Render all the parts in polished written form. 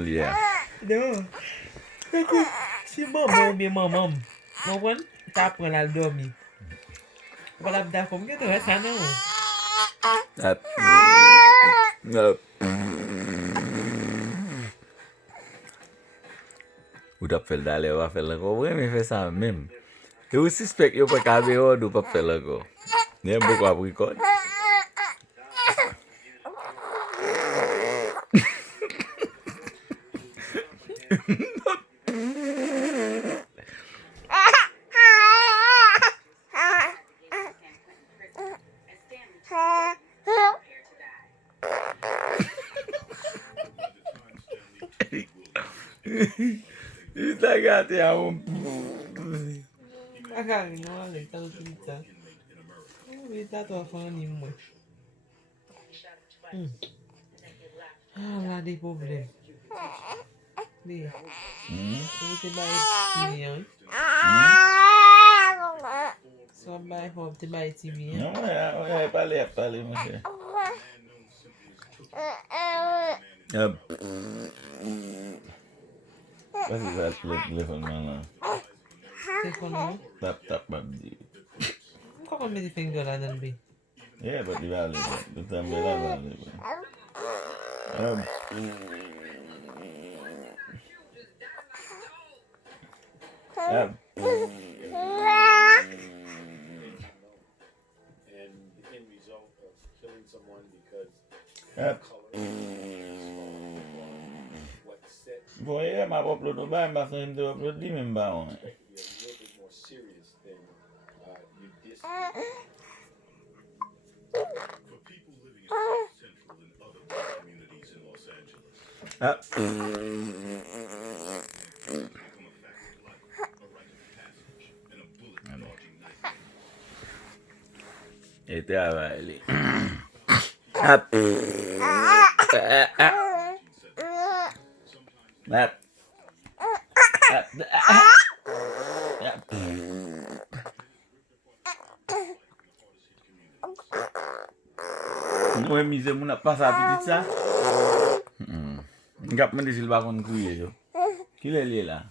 Yeah. Non. Écoute, si maman ou bien maman, maman, t'apprends à dormir. Voilà, d'accord, mais tu ça non. That, no. Ou tap fel dale, ou pa fel lako. Ou reme fe sa mèm. E ou suspect yo pa kabe ou do pa fel lako. Nem boko ap rikod. Ita gate a un... Agora, não, ale, tá utilizando. Ele tá tua falando em mãe. Ah, lá de problema. De. Eu te vai TV, hein? Só vai roubar te vai TV, hein? Non, ouais, pale, monshe. Pasi sa telefon man la. Telefone não? Tap, di. Qual que é o meu finger lá dentro, B? Yeah, but di bale. Du tambe la bale. And the end result of killing someone because color what set Voye, ma upload do ba, mba se mde upload di men ba on. be a little bit more serious than you dis. For people living in South Central and other black communities in Los Angeles, Ah. become a fact of life, a rite of passage, and a bullet dodging nightmare. Ete a bale. Ap. Mwen mize moun ap pasa apitit sa? Ngap men de sil bakon kouye yo. Ki le li la?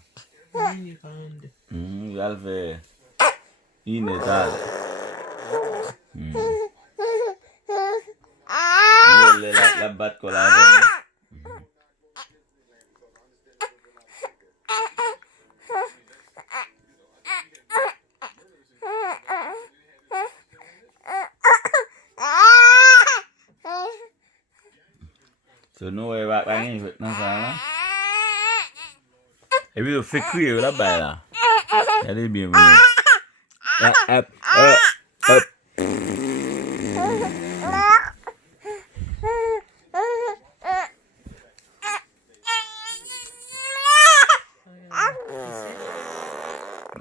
Mini kande. Yal fe inetal. Le la bat ko la ven. So nou we bak a gen yon nan sa la. E bi yo fe kriye yo la bay la. Yade bien mwen. Ap.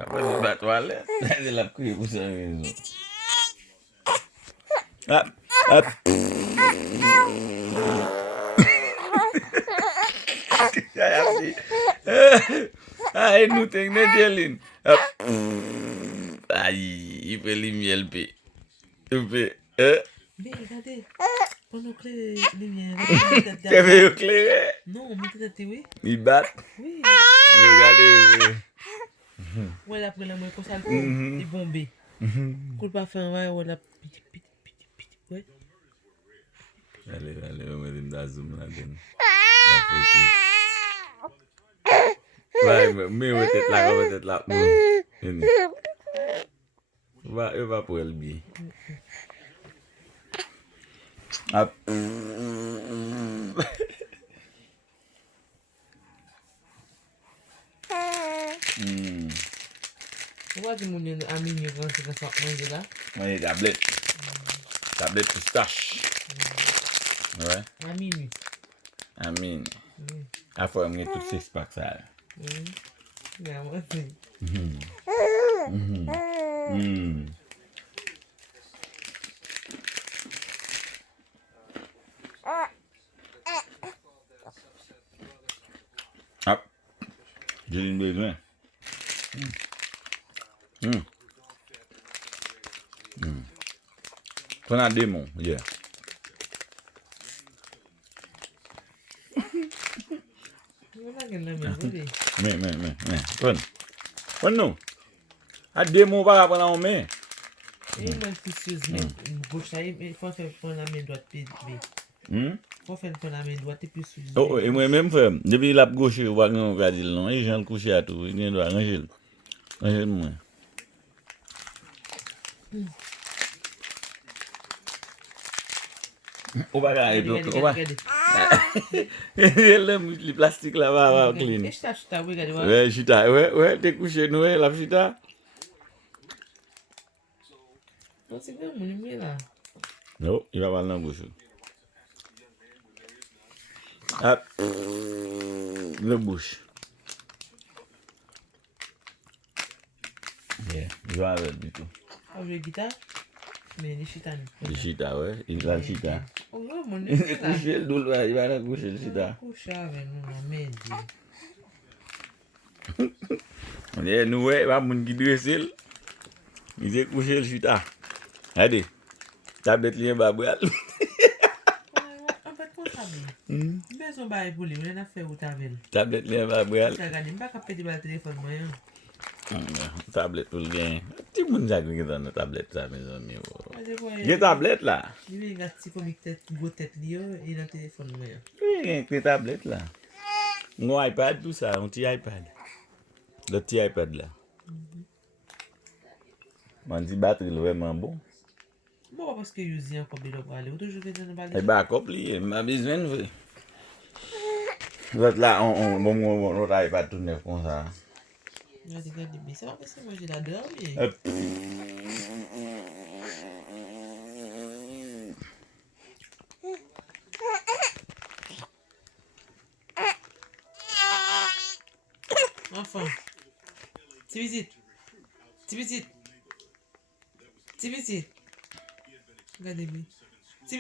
Apa si bat wale? Yade lap kriye pou sa yon. Ap. Ay, nou ten ne jelin. Ay, ipe li miel pe. Ipe, B, gade. Pon nou kle lumière. Keve yo klere. Non, mette tête, oui. I bat. Oui. Regade. Ouais, après la moi comme ça, il bombé. Coule pas fin, ouais, ouais, la piti. Ouais. Ale, yo mwen din da zoom la den. La fote. Vai, me wetet la mou. Yoni. Yo va pou el bi. Ap. Pourquoi tu m'as dit à minuit quand c'est comme ça, manger là? Mwen tablet. Tablet pistache. Ouais. À minuit. Amin. Afo mwen tout 6 pack sa. Yeah, moi aussi. Ap. Jelin bezwen. Ton a demon, yeah. Mwen pa gen nan men, Bebe. Men. Pon nou. A de moun pa kapon nan men. E mwen fisyouz men, gauche la, e fò fè pon la men droite pe. Fò fè pon la men droite e pi sous. Oh, e mwen men fè. Depi lap gauche ou wak nan kadil non. E jan l kouche a tou. E gen do a ranjel. Ranjel mwen. Ou baka e do. Ou baka. El mouch li plastik la va clean. E chita, we gade wak. Ouais, chita. Ouais, te kouche nou e la chita. Non, se gen moun mwen la. Non, il va pas dans la bouche. Ah, la bouche. Yeah, il va avec du tout. A vwe gita, men li chita ni. Le chita, ouais, il va le chita. O gen moun Il mwen va la. coucher le doule, il va la coucher le chita. Kouche ave nou nan men di. Yeah, nous, ouais, va moun qui dresse. Il va coucher le chita. Allez, tablette lien ba bral. An fèt kon tabi. Bezon ba e pou li, mwen a fè ou tavel. Tablette lien ba bral. Sa gade, mwen pa ka pedi bal telefon mwen yon. Tablette pou le gen. Ti moun jak ki dan na tablette sa, mes amis. Ase kwa Gen tablette la. Li ven yon ti komik tet, go tet li yo, e nan telefon mwen yon. Oui, gen ki tablette la. Ngon iPad tout ça, un petit iPad. Le petit iPad là. Man di batterie vraiment bon. Mwen pa paske yuzi an kob li do prale, ou toujou ven nan bal E ba kop li, ma bezwen vre. L'autre là, on iPad tout neuf comme ça. Gade, be, se pa pese mwen jè la dormi. Enfant. Ti vizit. Gade bi. Ti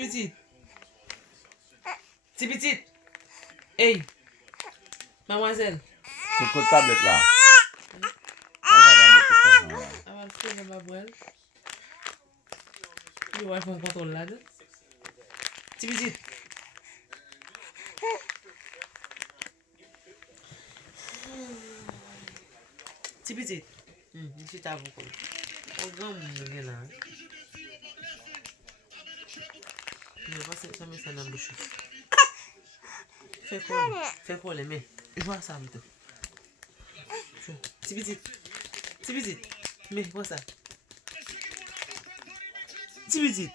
vizit. Hey. Mademoiselle. Koko tablette là. Aval fè nan babwel. Yo wè fòn kontrol la de. Ti vizit. Ti vizit. Di chita avon kon. O gan moun gen la. Yo pa se mè sa nan bouchou. Fè kole men. Jwa sa mito. Ti vizit. Men, wè sa. Ti vizit.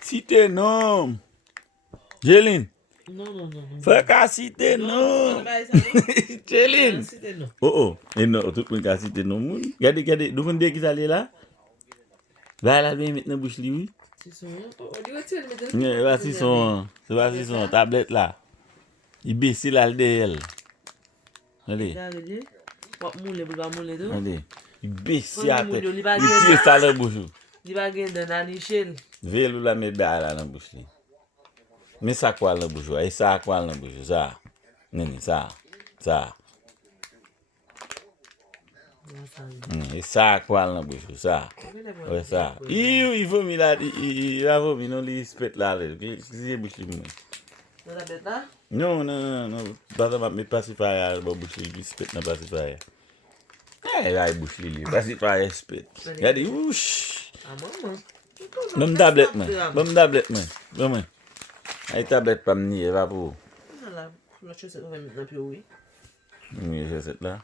Cité non. Jeline. Non. Fè ka cité non. Jeline. Oh. E non, tout moun ka cité non moun. Gade, dou moun de ki sale la? Va la ben met nan bouche li, oui. Si son, di wè ti el met Se va si son tablette la. I besi la l de el. Allez. Wap moule, bou ba moule do. Allez. I besi a te. Li ba I tire sa la bouche. Li ba gen den nan lichel. Ve lou la met ba la nan bouche li. Me sa kwa la bouche. E sa kwa la bouche. Sa. Neni, sa. E sa kwa la bouche. Sa. Ouais, ça. Il vomit là, il va vomir, non, il spit là. C'est bouche li mwen. Nan la bet la? Non. Pas ça, mais pacifier, bouche li, il spit dans pacifier. Là, il bouche li, pacifier spit. Regardez, ouch. A maman. Bon tablette, moi. Bon, ay tablette pas mni, elle va pour. Nan la, la chosette wè met nan pi ouwe. Oui, je sais là.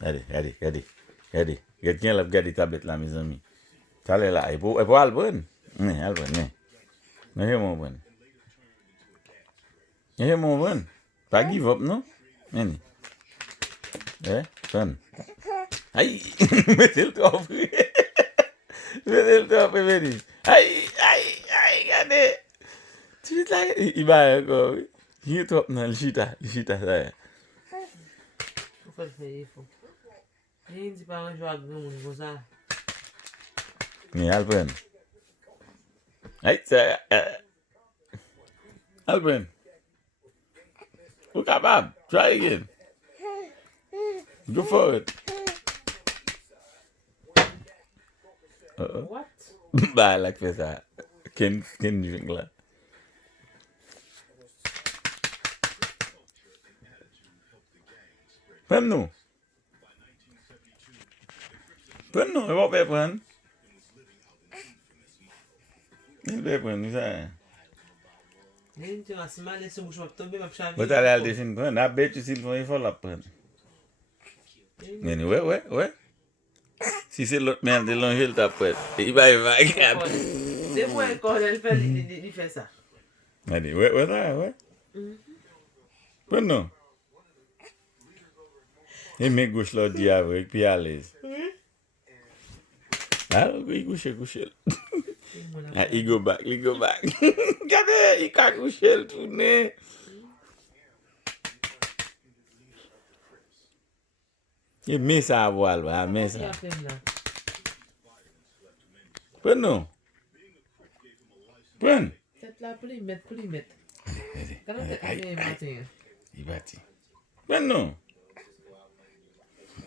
Regardez. Quelqu'un l'a regardé tablette là, mes amis. Ça là, il faut al bon. Al bon, non, c'est bon. Pas give up, non? Neni. Fun. Aïe, mettez le top. Veni. Aïe, regardez. Tu là, il va encore. Il est top dans le chita, ça. Faut le faire, il faut. E di pa anjou ak gen moun kon sa. Mais Alpen. Aïe, ça. Alpen. Who capable? Try again. Go for it. What? Ba lak fe sa. Ken drink la. Pren nou. Pren nou, e wap e pren. E pe pren, mi sa. Men ti rasi malen se mouch wap tombe map chan. Bot ale al de fin pren. A bet you sil fon e fol ap pren. Meni, we. Si se lot men de lon hil tap pren. I ba e vag. Se mwen kon el fe li fe sa. Meni, we sa, we. Pren nou. E men gouch la di avre, pi alez. A, i gouche. I go back. Gade, i ka gouche l toune. E men sa avoal ba, men sa. Pren nou. Pren. Set la pou li met. Kanan te Ay. maten. I bati. Pren nou.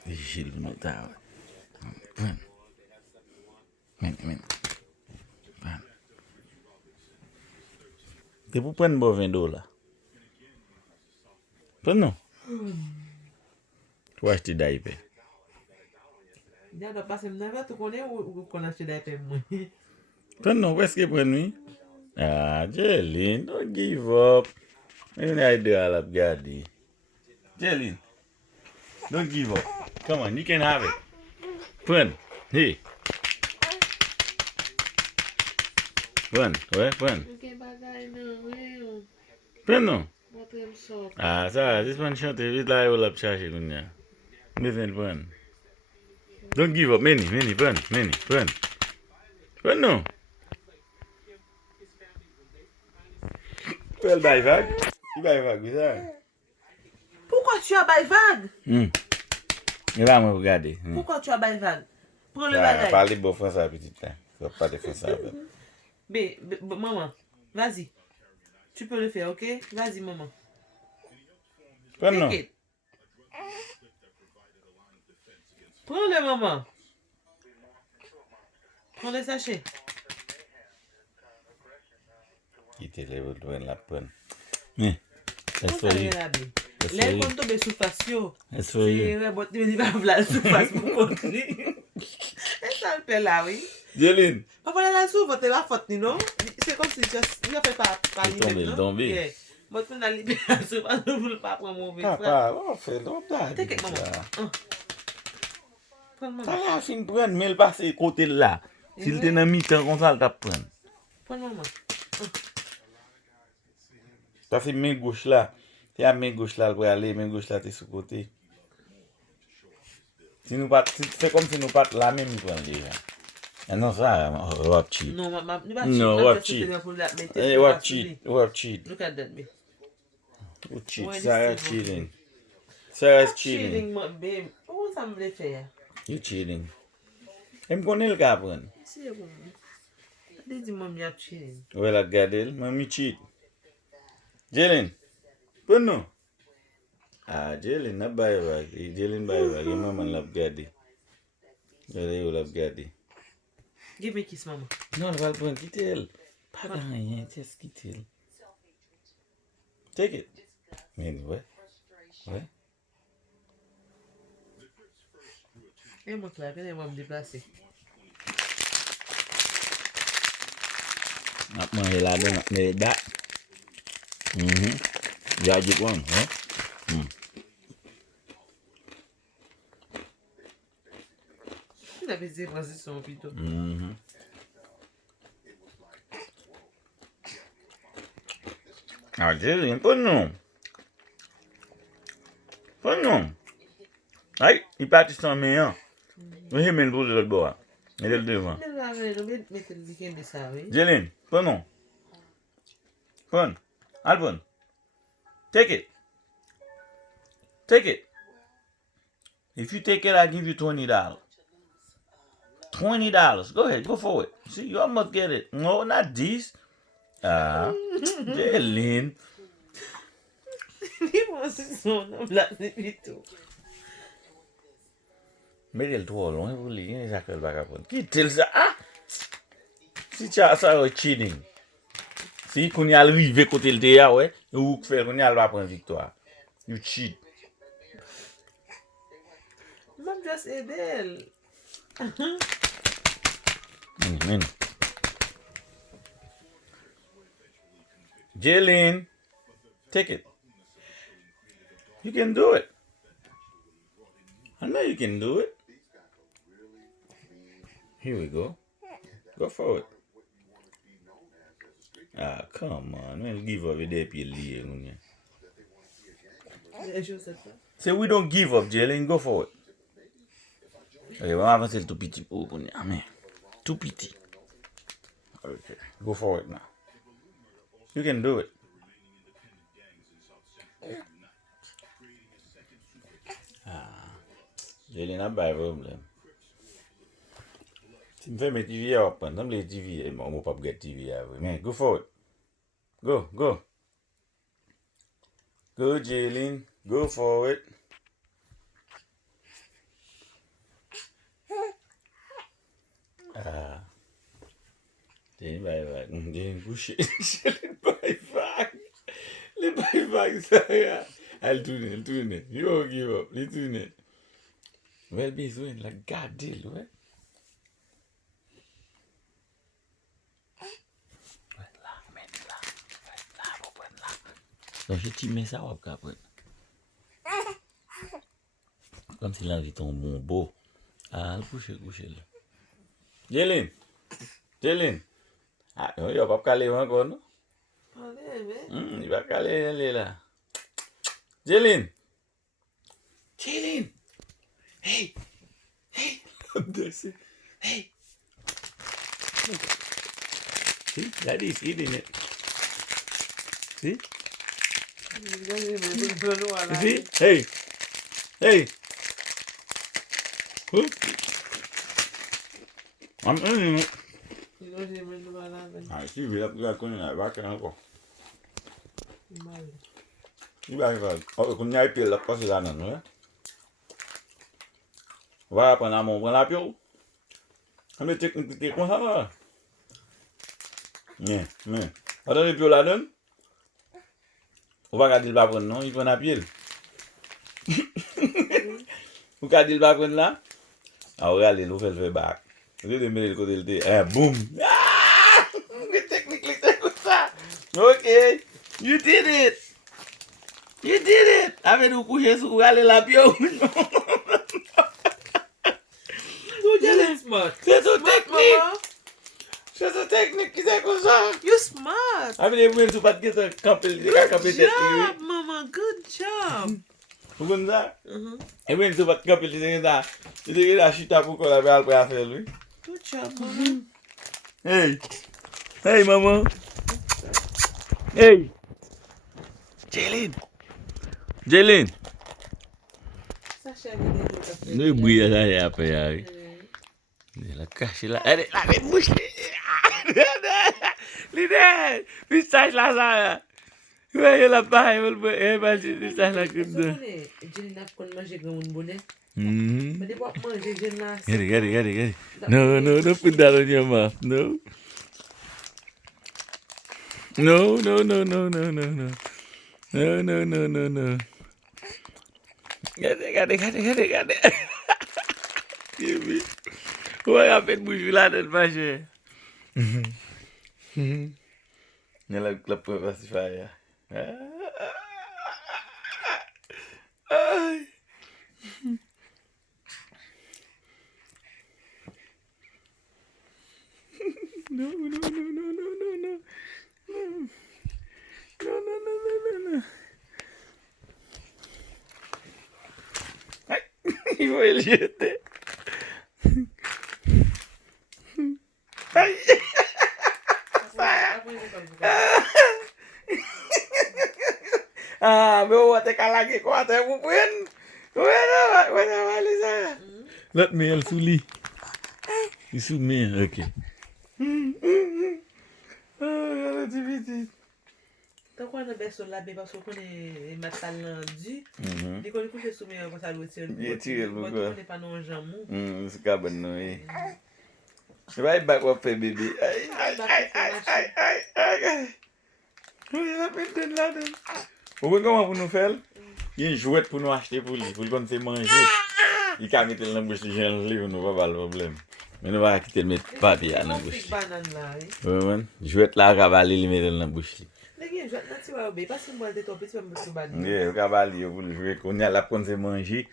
E jil nou ta wè. Pren. Men. Pren. Te pou pren bo $20. Pren nou. Tu achete daipe. Ya do pase mnava tu konen ou kon achete daipe mwen. Pren nou, weske pren mi? Ah, Jelin, don't give up. Even I do all up gade. Jelin, don't give up. Come on, you can have it. Pren, hey. Pren, pren. Mwen bagay nan, Pren nou. Mwen so. Ah, sa, this one chante, this la yo lap chache koun ya. Mwen pren. Don't give up, many, pren. Pren nou. Pel bay vag. I bay vag, bi sa. Pourquoi tu as bay vague? E va mwen pou gade. Pourquoi tu as bay vague? Prends le Ah, bagay. parle bon français petit là. Ça pas de français. Maman, vas-y. Tu peux le faire, ok? Vas-y, maman. Pren nou. Take it. Prends-le, maman. Prends le sachet. Ite le vou dwen la pren. That's Prends for ça, you. là, bé. That's Là, for you. quand tombe sous face, yo. That's for you. C'est bon, tu me dis pas la sous face pour continuer. Et ça le fait là, oui. Jelin. Papa, la sous, tu la faute, non? C'est comme si tu as fait pas Il tombe. Yeah. Moi, tu n'as libéré la sous face, je ne veux pas prendre mon frère. Papa, on fait l'op da. Take it, maman. Prends, maman. Ta la fin pren, men pase kote la. Sil te nan mi tan kon sa l tap pren. Prends, maman. Ta se men gauche la. Te a men gauche la l pou ale, men gauche la te sou kote. Si nou pat, se kom si nou pat la men mi pren deja. Non sa, wap cheat. Non, maman, No, wap cheat. Wap cheat. Look at that, babe. Who cheat? Why Sarah this is cheating. Sarah's cheating. Cheating, babe. Où ça me le fait? You cheating. Em konen l ka pren. Si, bon. Dis moi, il y a cheating. Wel ak gade l, mami cheat. Jelin, pren nou. Ah, Jelin na bay wag. Jelin bay wag. E maman lap gade. Gade yo lap gade. Give me a kiss, maman. Non, val pren, kite el. Pa ganyen, just kite el. Take it. Men, we. Et moi, là, venez, moi me déplacer. Ap man la don ap ne dat. Jajik wan, Tu n'avais dit transition plutôt. Ah, Jelin, pren nou. Pren nou. Ay, i pati san men yon. We he men pou de l bo a. E del devan. Mais là, mettez le week-end de ça, oui. Jelin, pren nou. Pren. Al pren. Take it. Take it. If you take it, I'll give you $20. $20. Go ahead, go for it. See, you almost get it. No, not this. Ah, Jelin. Dis-moi, c'est son homme là, c'est plutôt. Mais elle trop loin pour lui, hein, ça qu'elle va apprendre. Quitte ça. Ah! Si tu as ça, cheating. Si qu'on y arrive côté le théâtre, ouais, ou faire qu'on y va prendre victoire. You cheat. Mam just edel. Jalen, take it. You can do it. I know you can do it. Here we go. Go for it. Ah, come on. Man, give up with that PLD. Say we don't give up, Jalen. Go for it. Okay, on va avancer le tout petit pour mais tout petit. Okay, go for it now. You can do it. Jalen a pas de problème. Si je fais mes TV à prendre, les TV, on va pas get TV à mais go for it. Go, go. Go, Jalen. Go for it. Ah. Jalen bye. Jalen couché. Jalen bye. Les bye, ça. Elle tourne. You won't give up. Elle tourne. Well, besoin la gade, ouais. Donc, je t'y mets ça, hop, après. Comme si l'envie ton bon beau. Ah, coucher. Jalen. Ah, il va pas caler encore, non? Il va caler, elle est là. Jalen. Hey. Hey. See, Daddy's eating it. See? See? Hey. Huh? I'm eating it. Ah, si, il a connu la vache encore. Il va arriver. Oh, qu'on y a pile la passe là, non, ouais? On va prendre à mon prendre la pio. On met technique comme ça, là. Mais. On donne le pio là-dedans. On va garder le bas prendre, non? Il prend la pile. Vous gardez le bas prendre là? Ah, regardez, nous fait le bac. Vous allez mettre le côté de thé. Boum! Ah! Le technique, c'est comme ça. Ok. You did it. Avec nous coucher sur aller la pio. Smart. C'est ton technique qui c'est comme ça. You smart. Avec les gens pas de camper, Good job, mama. Good job. Vous comprenez ça? Et bien, tu vas te camper, tu es là, chita pour qu'on la vea après à faire lui. Good job, mama. Hey, maman. Hey. Jalen. Ça chérie, Ne brille ça après. Il a caché là. Elle est bouche. L'idée. Visage là, ça. Ouais, il a pas. Il va dire visage là comme ça. Jalen a pas mangé comme un bonnet. Mm-hmm. Mais il va manger Jalen là. Get it. No, don't put that on your mouth. No. No. Get it. Give me. Ouais, a fait bouche là de manger. Il y a la preuve pacifier. No. Il faut le jeter. Ah, mais on va te caler quoi, t'es vous pouvez. Ouais, let me el souli. Il sous me, ok. Ah, relativité. Quand on a besoin de la baie parce qu'on est matal lundi, dès qu'on est couché sous mes comme ça le tire. Il tire le On n'est pas non jamon. C'est pas bon non. Right back what fait bébé. Aïe. Oui, la peine là. Vous voyez comment vous nous faites? Il y a une jouette pour nous acheter pour lui, pour le connaître manger. Il peut mettre dans la bouche de gens livre, nous pas le problème. Mais nous va quitter mettre papier dans la bouche. Banane là. Oui, jouette là cavalier il met dans la bouche. Les gars, je vais te dire parce que moi de ton petit me sur banane. Oui, le cavalier pour le jouer qu'on y a la connaître manger.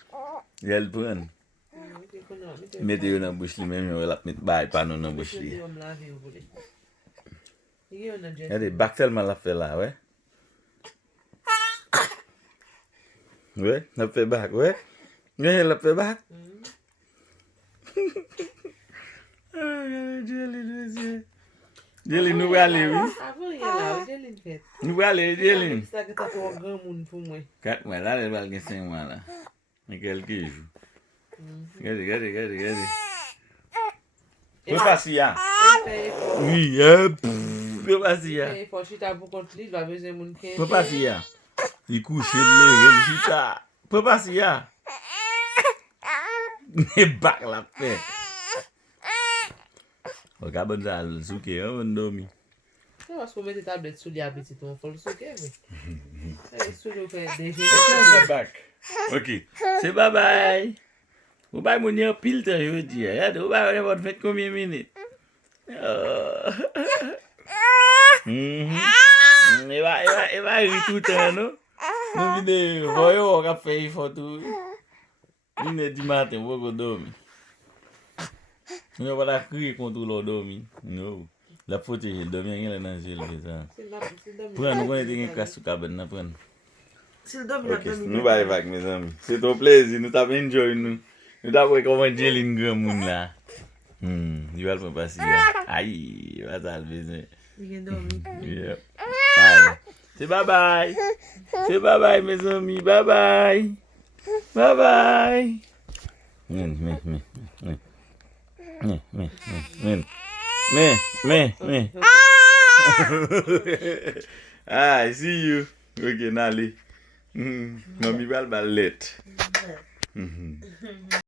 Il le prend. Mettez dans la bouche lui même il la mettre bail pas dans la bouche lui. Regardez, bac tellement la fait là, ouais. Ouais, la fait bac, ouais. Ouais, la fait bac. Jelly, nous allons aller, oui. Avant, il y a là, Jelly fait. Nous allons aller, Jelly. Ça que t'as pour un grand monde pour moi. 4 mois, là, elle va gagner 5 mois, là. Mais quelques jours. Regardez. Peux passer, là. Oui, peux passer, là. Il faut que tu pour contre lui, il va besoin de mon qui. Peux passer, là. Il couche, il lève, il chita. Peux passer, là. Il bac la paix. Regarde ça, le souké, on dormi. C'est parce qu'on met des tablettes sous les habits, on faut le souquer, mais. Sous le fait déjà. Ok, c'est bye bye. Vous bye mon yon pile temps, je veux dire. Regardez, vous bye votre fête combien de minutes? Il va rire tout le temps, non? Nous venons, voyons, on va faire une photo. Il est du matin, vous allez dormir. Nous ne pouvons pas crier contre l'eau dormir. Non. La protéger, il dormir, il est dans le gel. Prends, nous connaissons une classe sous cabane, prends. Ok, nous allons avec mes amis. C'est ton plaisir, nous t'avons enjoy nous. Nous t'avons comment Jelly grand monde là. Il va le passer là. Aïe, il va ça le besoin. Il est dormi. Yep. Allez. C'est bye bye. C'est bye bye mes amis. Bye bye. Bye bye. Me. I see you. Okay, Nali. Mommy bal ballet.